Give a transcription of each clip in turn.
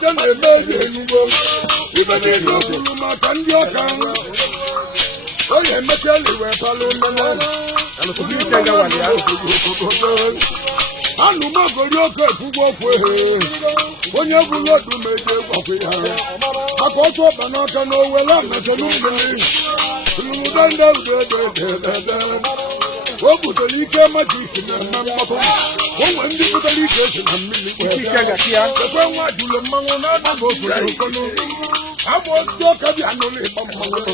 meje na-eme ego enugbo ibe niile okwuru maka ndị ọka onye emechela iwe palụ nnene anụmagori oke ekwugbo okwu onye bụla odumeje gwakwe ya maka otu ọba n'aka na owele amazelu mmiri nrudende udededede o butere ike majik na-eme mmakọ onwe ndị butere ike esi na mmiri ekwe nwa jụrụ mmanwụ na-anaghị obodo okolo ama osisi ọka bịa n'ụlọ ịgba mmanwụ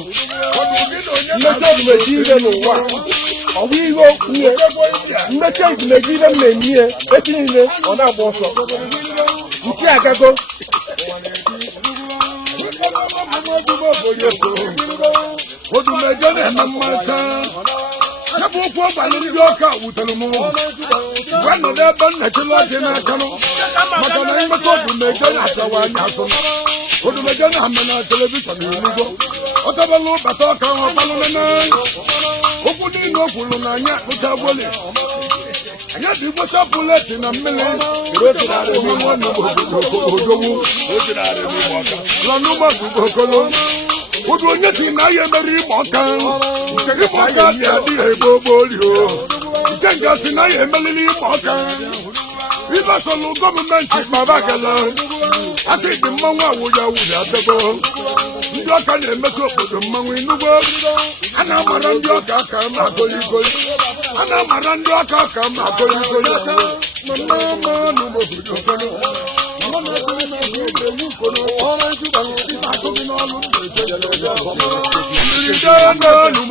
mmechi odumeji ire n'ụwa ọ bụ ihe okwu mmechi odumeji ire m na-eme ihe echi niile ọ na-agba ọsọ nke agago odumeje na-eme mmata ya bụ okwu ọgbalị ndị ọka wutere m gwa nọdụ ebe nnechila ọchị n'aka maka na mmekọ odumeje na-atawa anya asọ odumeje na-ame na telivishọn n'ugbo ọ tabala ụbata ọka ahụ ọkpalụ nene okwu niile o kwuru na anya akpụcha gboli anya dị gbocha pụleti na mmiri lanụmagugokolo odu onye si na ya emere ịgba ọka nke ịgba ọka dị adịghị egbe ogbolio nke nga si na ya emeliri ịgba ọka ịbasolu gọọmenti kpabagala asị dị mmanwụ awụya awụya adego ndị ọka na-emetụ obodo mmanwụ inugbo a na-amara ndị ọka aka ma goligoli a na-amara ndị ọka aka ma goligoli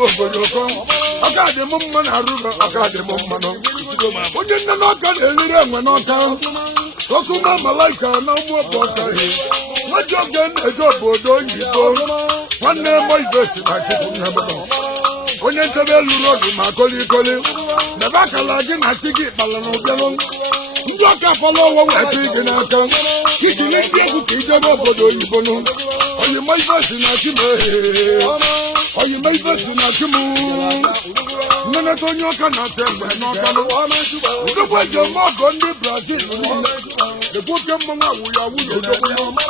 ọka dị m mma na arụgo ọka dị m mmanụ onye nne na ọka na-eriri enwe n'ọka osuma malaika na ụmụ ọbụ ọka nwaji oge na-eje obodo oyibo nwanne mo ibe si na chukwu nnabụọ onye nchebe lụrụ ọdụ ma kolikoli nebe akala gị na chi gị kpala na ụbịanụ ndị ọka fọlọ ọwọ weta gị n'aka ijiri ndị egwu ka ijebe obodo oyibo nụ oyimo ibe si na chi m oyimo ibe si na chi m nneneta onye ọka na-ata egbe n'ọkanụ ndogbo eji eme ọgọ ndị brazil niile ekwu oke mmanwụ awụya awụ na odogbo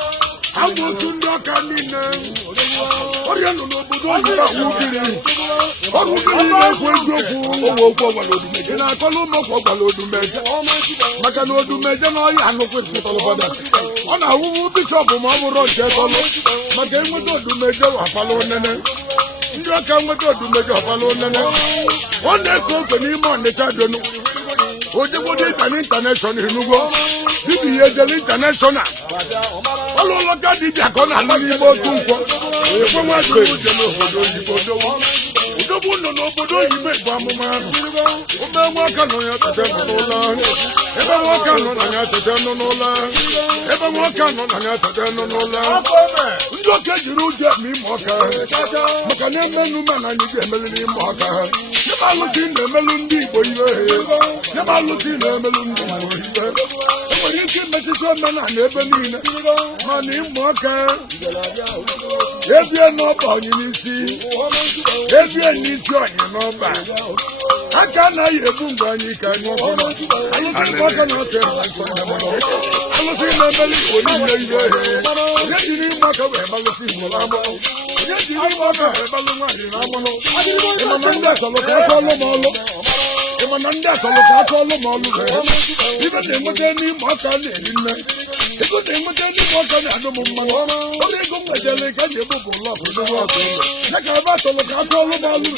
agwụsụ ndị ọka niile ọrịa nọ n'obodo oyibo awụgiri ọrụ gịrị na-ekwu eziokwu ị na-akọla ụmụọkwa ọgbara odumeje maka na odumeje na ọhịa anụkwu ntụtọlụbada ọ na-awụwu bishọp ma ọ bụrụ nke tọlụ maka enweta odumeje wapala onene ndị ọka nweta odumeje wapala onene ọ na-eke oke n'ime ọnịcha donu ojegbodo ịbanye intaneshọnal enugbo dibia ihe ejele intaneshọnal ọlụlọka dibia ka ọ na-alụ n'ime otu nkwọ ekwe nwaji jele obodo oyibo odogwu nọ n'obodo oyibo bụ amụma ahụ ome nwoke nọ ya tete nọ n'ụlọ ebe nwoke nọ na ya tete nọ n'ụlọ ebe nwoke nọ na ya tete nọ n'ụlọ ndị oke jiri ụjọ eme ime ọka maka na emenu ma na anyị ga-emeliri ime ọka ebe alụsị na-emelu ndị igbo iwe ebe alụsị na-emelu ndị igbo iwe enwere ike imetụta omenala ebe niile mana ịmụ ọka ebie n'ọba onye n'isi ebie n'isi onye n'ọba aka anaghị ebu mgbe anyị ka anyị aka na ose alụsị na-emeli igbo niile iwe onye jiri ịmụ aka wee gbalụsị igbo n'amụrụ onye jiri ịmụ aka wee gbalụ nwaanyị n'amụrụ ịmana ndị asọlụ ka aka ọlụ ma ọlụ ịmana ndị asọlụ ka aka ọlụ ma ọlụ ibe na-enweta n'ime ọka na-eri nne ego na-enweta n'ime ọka na-adụ m mmanụ ọrụ ego m nwejere ka ji ebụbụ ụlọ ọkụ ya ka ebe asọlụ ka aka ọlụ ma ọlụ